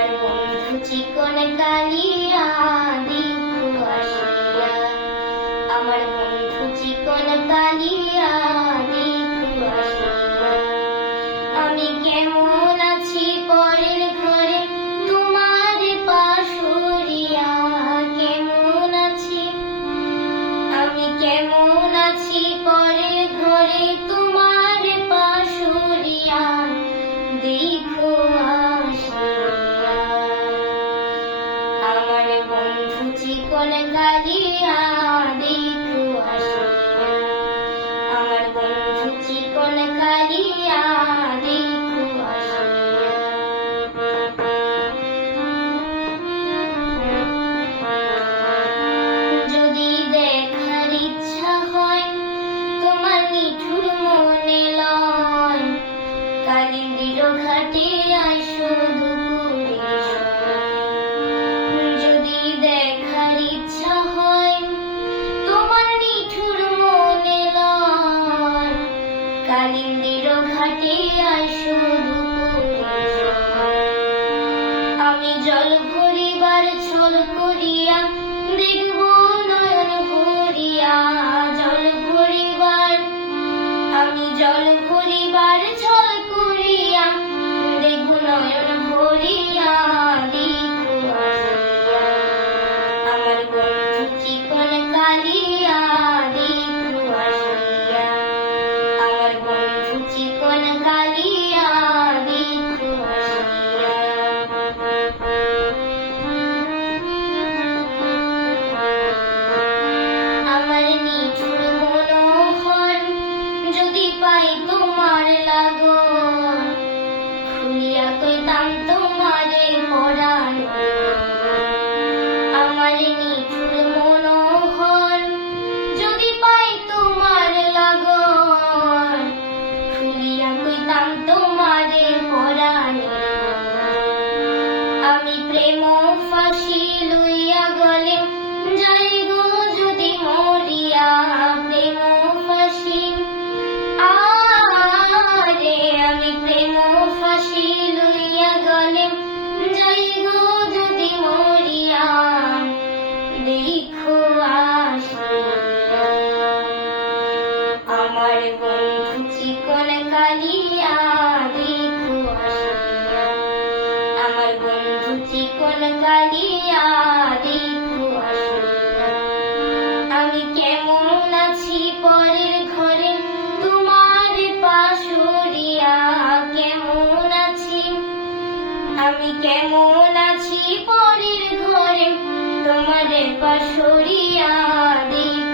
চিকন কালিয়া দিকু আসিয়া আমার বন্ধু চিকন কালিয়া দিকু আসিয়া আমি কেমন আছি Chico lenga di adi tu জল ভরিবার ছোল করিয়া জানতাম তোমারে পরাণ আমার নিঠুর মনোহর যদি পাই তোমার লাগন খুলিয়া কইতাম তোমারে পরাণ আমি প্রেম ফাঁসিল আমি কেমন আছি পরের ঘরে? তোমার পাশুরিয়া কেমন আছি? আমি কেমন আছি পরের ঘরে? তোমার পাশুরিয়া দেখ